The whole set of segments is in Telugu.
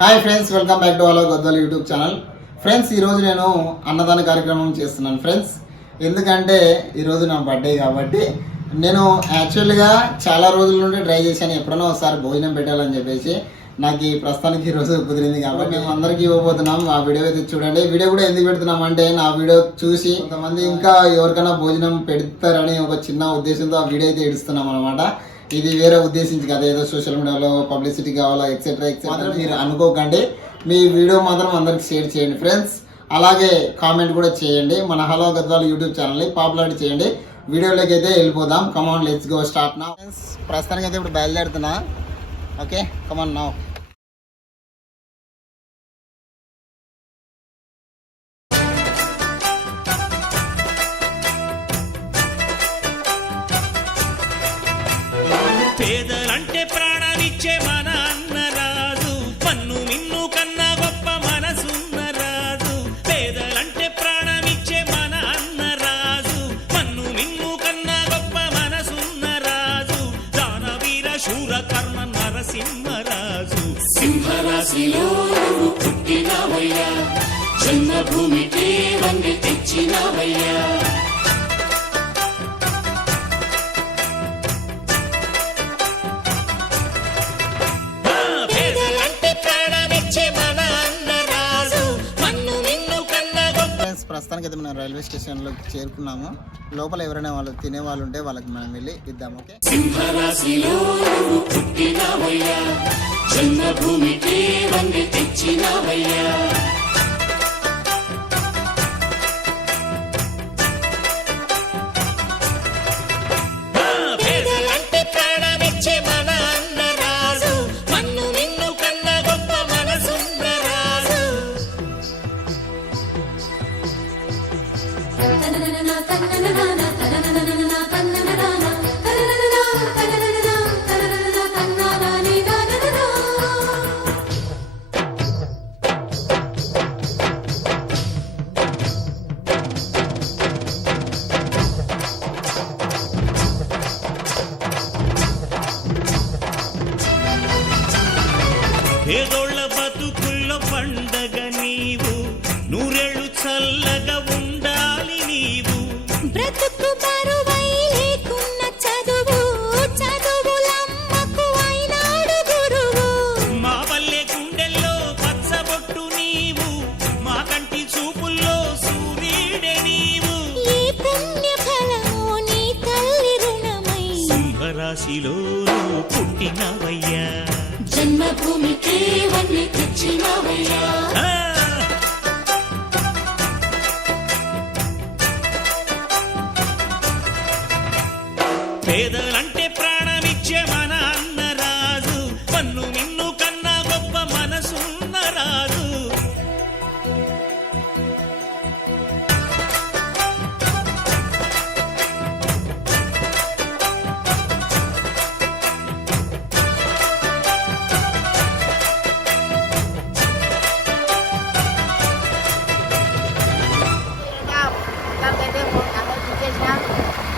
Hi friends, welcome back to hello Gadwal YouTube channel. Friends, ఈరోజు నేను అన్నదాన కార్యక్రమం చేస్తున్నాను ఫ్రెండ్స్. ఎందుకంటే ఈరోజు నా బర్త్డే కాబట్టి నేను యాక్చువల్గా చాలా రోజుల నుండి ట్రై చేశాను ఎప్పుడైనా ఒకసారి భోజనం పెట్టాలని చెప్పేసి. నాకు ఈ ప్రస్తుతానికి ఈరోజు కుదిరింది కాబట్టి మేము అందరికీ ఇవ్వబోతున్నాం. ఆ వీడియో అయితే చూడండి. వీడియో కూడా ఎందుకు పెడుతున్నాం అంటే నా వీడియో చూసి కొంతమంది ఇంకా ఎవరికైనా భోజనం పెడతారని ఒక చిన్న ఉద్దేశంతో ఆ వీడియో అయితే ఇస్తున్నాం అనమాట. ఇది వేరే ఉద్దేశించి కదా, ఏదో సోషల్ మీడియాలో పబ్లిసిటీ కావాలా ఎక్సెట్రా ఎక్సెట్రా మీరు అనుకోకండి. మీ వీడియో మాత్రం అందరికి షేర్ చేయండి ఫ్రెండ్స్. అలాగే కామెంట్ కూడా చేయండి. మన హలో గద్వాల్ యూట్యూబ్ ఛానల్ని పాపులారిటీ చేయండి. వీడియోలోకి అయితే వెళ్ళిపోదాం. Come on, let's go start now. Friends, ప్రస్తుతానికి అయితే ఇప్పుడు బయలుదేరుతున్నా. ఓకే, కమాన్ నౌ. పేదలంటే ప్రాణమిచ్చే మన అన్నరాజు, పన్ను మిన్ను కన్నా గొప్ప మనసున్న రాజు. పేదలంటే ప్రాణమిచ్చే మన అన్నరాజు, పన్ను మిన్ను కన్నా గొప్ప మనసున్న రాజు. దానవీర శూర కర్మ నరసింహరాజు. సింహరాశిలో నువ్వు పుట్టినవయ్యా, జన్మభూమికి వండి తెచ్చినవయ్యా. ప్రస్తుతానికి అయితే మనం రైల్వే స్టేషన్లో చేరుకున్నాము. లోపల ఎవరైనా వాళ్ళు తినే వాళ్ళు ఉంటే వాళ్ళకి మనం వెళ్ళి ఇద్దాం. ఓకే, సింహరాశిలో నువ్వు పుట్టినవయ్యా, జన్మభూమికి వండి తెచ్చినవయ్యా. పేదోళ్ళ బతుకుల్లో పండగ నీవు, నూరేళ్ళు చల్లగా ఉండాలి నీవు. బ్రతుకు బరువై లేకున్న చదువు, చదువులమ్మకు అయినాడు గురువు. మా పల్లె గుండెల్లో పచ్చబొట్టు నీవు, మా కంటి చూపుల్లో సూర్యుడే నీవు. ఈ పుణ్య ఫలము నీ తల్లి రుణమై సింహరాశిలో పుట్టినవయ్యా, జన్మభూమికి వండి తెచ్చినవయ్యా. పేదలంటే ప్రాణమిచ్చే మన అన్నరాజు, పన్ను మిన్ను కన్నా గొప్ప మనసున్న రాజు.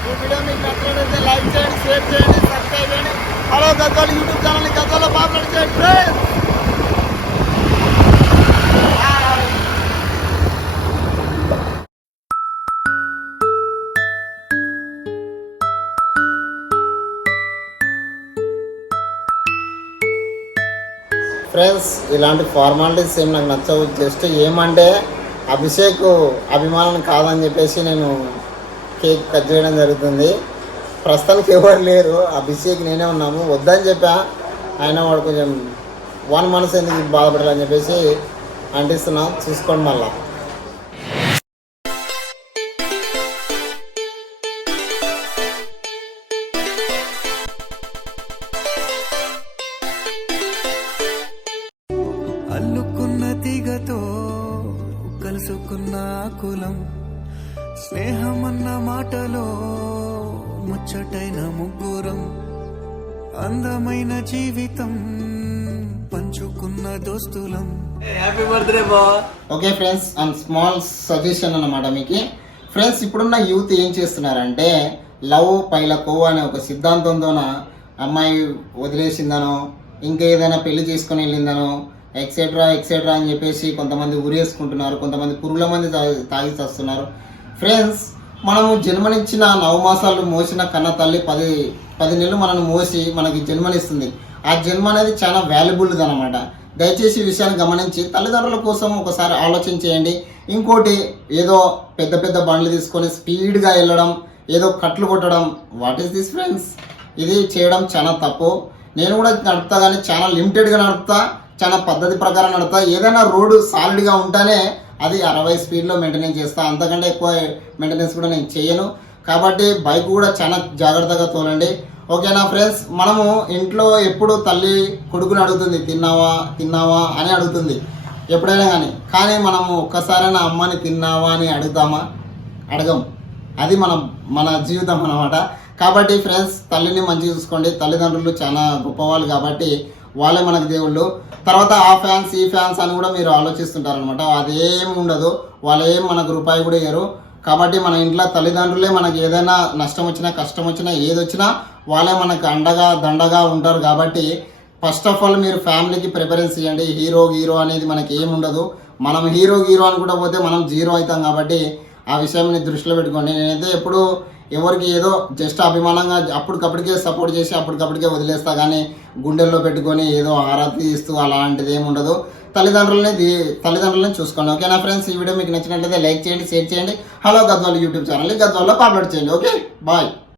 ఈ వీడియో మీకు నచ్చినట్లయితే లైక్ చేయండి, షేర్ చేయండి, సబ్స్క్రైబ్ చేయండి. హలో గద్వాల్ యూట్యూబ్ ఛానల్ని గద్వాల్లో పాపులర్ చేయండి ఫ్రెండ్స్. ఫ్రెండ్స్, ఇలాంటి ఫార్మాలిటీస్ ఏం నాకు నచ్చవు. జస్ట్ ఏమంటే అభిషేక్ అభిమానం కాదని చెప్పేసి నేను కేక్ కట్ చేయడం జరుగుతుంది. ప్రస్తుతానికి ఎవరు లేరు, అభిషేక్ నేనే ఉన్నాము. వద్దని చెప్పా, అయినా వాడు కొంచెం 1 మనసు ఎందుకు బాధపడాలని చెప్పేసి అంటిస్తున్నాం. చూసుకోండి మళ్ళా. అల్లుకున్న తీగతో కలుసుకున్న కులం, స్నేహమన్న మాటలో ముచ్చటైన ముగ్గురం, అందమైన జీవితం పంచుకున్న దోస్తులం. హ్యాపీ బర్త్డే బా. Okay friends, and small suggestion అన్నమాట మీకు. ఫ్రెండ్స్, ఇప్పుడున్న యూత్ ఏం చేస్తున్నారంటే లవ్ పైలకు అనే ఒక సిద్ధాంతంతోన అమ్మాయి వదిలేసిందనో, ఇంకా ఏదైనా పెళ్లి చేసుకుని వెళ్ళిందనో, ఎక్సెట్రా ఎక్సెట్రా అని చెప్పేసి కొంతమంది ఉరేసుకుంటున్నారు, కొంతమంది పురుగుల మంది తాగి చస్తున్నారు. ఫ్రెండ్స్, మనము జన్మనిచ్చిన 9 మాసాలు మోసిన కన్న తల్లి 10 నెలలు మనల్ని మోసి మనకి జన్మనిస్తుంది. ఆ జన్మ అనేది చాలా వాల్యుబుల్ది అనమాట. దయచేసి ఈ విషయాన్ని గమనించి తల్లిదండ్రుల కోసం ఒకసారి ఆలోచన చేయండి. ఇంకోటి, ఏదో పెద్ద పెద్ద బండ్లు తీసుకొని స్పీడ్గా వెళ్ళడం, ఏదో కట్లు కొట్టడం, వాట్ ఈస్ దిస్ ఫ్రెండ్స్? ఇది చేయడం చాలా తప్పు. నేను కూడా నడుపుతా, కానీ చాలా లిమిటెడ్గా నడుపుతా, చాలా పద్ధతి ప్రకారం నడుపుతా. ఏదైనా రోడ్డు సాలిడ్గా ఉంటేనే అది 60 స్పీడ్లో మెయింటెనెన్స్ చేస్తా, అంతకంటే ఎక్కువ మెయింటెనెన్స్ కూడా నేను చేయను. కాబట్టి బైక్ కూడా చాలా జాగ్రత్తగా తోలండి. ఓకేనా ఫ్రెండ్స్? మనము ఇంట్లో ఎప్పుడు తల్లి కొడుకుని అడుగుతుంది, తిన్నావా తిన్నావా అని అడుగుతుంది ఎప్పుడైనా కానీ మనము ఒక్కసారైనా అమ్మని తిన్నావా అని అడుగుతామా? అడగం. అది మన జీవితం అన్నమాట. కాబట్టి ఫ్రెండ్స్, తల్లిని మంచిగా చూసుకోండి. తల్లిదండ్రులు చాలా గొప్పవాళ్ళు కాబట్టి వాళ్ళే మనకు దేవుళ్ళు. తర్వాత ఆ ఫ్యాన్స్ ఈ ఫ్యాన్స్ అని కూడా మీరు ఆలోచిస్తుంటారనమాట. అదేం ఉండదు, వాళ్ళు ఏం మనకు రూపాయి కూడా ఇయ్యరు. కాబట్టి మన ఇంట్లో తల్లిదండ్రులే మనకి ఏదైనా నష్టం వచ్చినా కష్టం వచ్చినా ఏది వచ్చినా వాళ్ళే మనకు అండగా దండగా ఉంటారు. కాబట్టి ఫస్ట్ ఆఫ్ ఆల్ మీరు ఫ్యామిలీకి ప్రిఫరెన్స్ ఇవ్వండి. హీరో అనేది మనకి ఏమి ఉండదు. మనం హీరో అనుకుంటా పోతే మనం జీరో అవుతాం. కాబట్టి ఆ విషయాన్ని దృష్టిలో పెట్టుకోండి. నేనైతే ఎప్పుడు ఎవరికి ఏదో జస్ట్ అభిమానంగా అప్పటికప్పటికే సపోర్ట్ చేసి అప్పటికప్పటికే వదిలేస్తా, కానీ గుండెల్లో పెట్టుకొని ఏదో ఆరాధన తీస్తూ అలాంటిది ఏమి ఉండదు. తల్లిదండ్రులని చూసుకోండి. ఓకేనా ఫ్రెండ్స్? ఈ వీడియో మీకు నచ్చినట్లయితే లైక్ చేయండి, షేర్ చేయండి. హలో గద్వాల్ యూట్యూబ్ ఛానల్ గద్వాల్లో అప్లోడ్ చేయండి. Okay, bye.